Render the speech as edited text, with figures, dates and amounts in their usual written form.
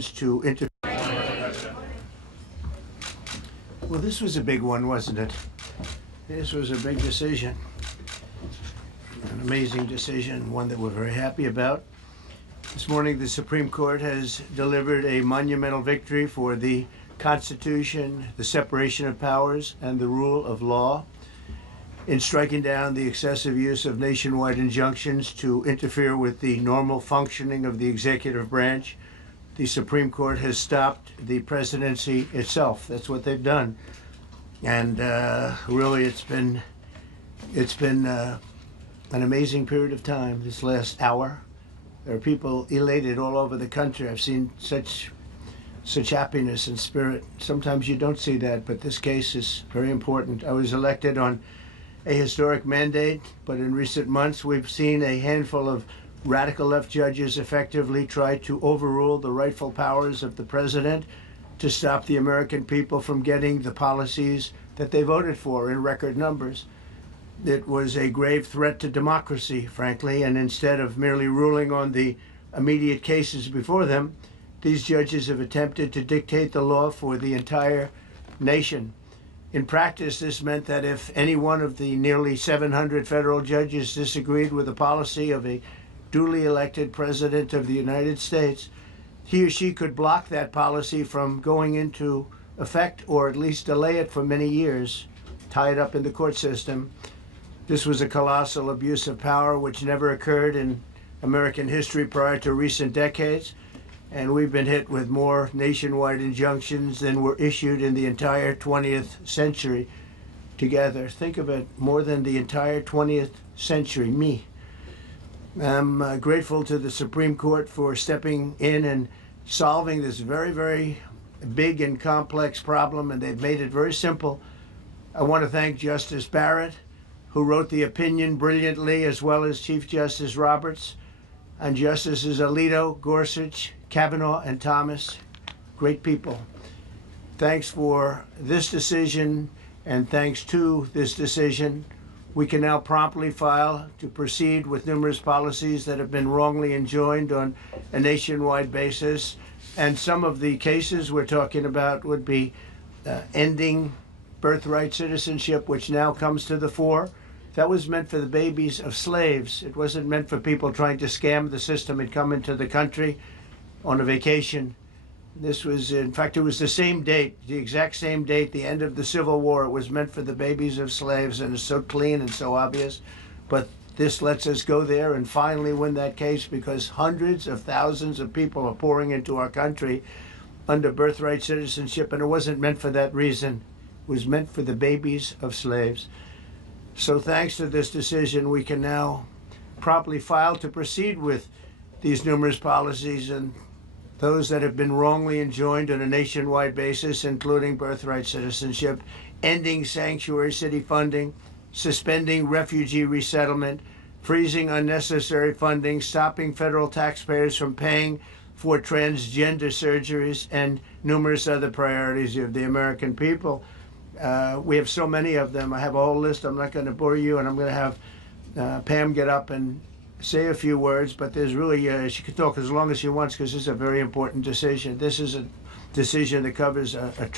injunctions to interfere. Well, this was a big one, wasn't it? This was a big decision. An amazing decision, one that we're very happy about. This morning, the Supreme Court has delivered a monumental victory for the Constitution, the separation of powers, and the rule of law in striking down the excessive use of nationwide injunctions to interfere with the normal functioning of the executive branch. The Supreme Court has stopped the presidency itself. That's what they've done. And really, it's been an amazing period of time, this last hour. There are people elated all over the country. I've seen such happiness and spirit. Sometimes you don't see that, but this case is very important. I was elected on a historic mandate, but in recent months we've seen a handful of radical left judges effectively try to overrule the rightful powers of the president to stop the American people from getting the policies that they voted for in record numbers. It was a grave threat to democracy, frankly, and instead of merely ruling on the immediate cases before them, these judges have attempted to dictate the law for the entire nation. In practice, this meant that if any one of the nearly 700 federal judges disagreed with the policy of a duly elected president of the United States, he or she could block that policy from going into effect or at least delay it for many years, tie it up in the court system. This was a colossal abuse of power which never occurred in American history prior to recent decades, and we've been hit with more nationwide injunctions than were issued in the entire 20th century together. Think of it, more than the entire 20th century, me. I'm grateful to the Supreme Court for stepping in and solving this very, very big and complex problem, and they've made it very simple. I want to thank Justice Barrett, who wrote the opinion brilliantly, as well as Chief Justice Roberts, and Justices Alito, Gorsuch, Kavanaugh, and Thomas. Great people. Thanks for this decision, and thanks to this decision, we can now promptly file to proceed with numerous policies that have been wrongly enjoined on a nationwide basis. And some of the cases we're talking about would be ending birthright citizenship, which now comes to the fore. That was meant for the babies of slaves. It wasn't meant for people trying to scam the system and come into the country on a vacation. This was, in fact, it was the same date, the exact same date, the end of the Civil War. It was meant for the babies of slaves, and it's so clean and so obvious. But this lets us go there and finally win that case, because hundreds of thousands of people are pouring into our country under birthright citizenship, and it wasn't meant for that reason. It was meant for the babies of slaves. So thanks to this decision, we can now promptly file to proceed with these numerous policies and those that have been wrongly enjoined on a nationwide basis, including birthright citizenship, ending sanctuary city funding, suspending refugee resettlement, freezing unnecessary funding, stopping federal taxpayers from paying for transgender surgeries, and numerous other priorities of the American people. We have so many of them. I have a whole list. I'm not going to bore you, and I'm going to have Pam get up and say a few words, but there's really, she can talk as long as she wants, because this is a very important decision. This is a decision that covers a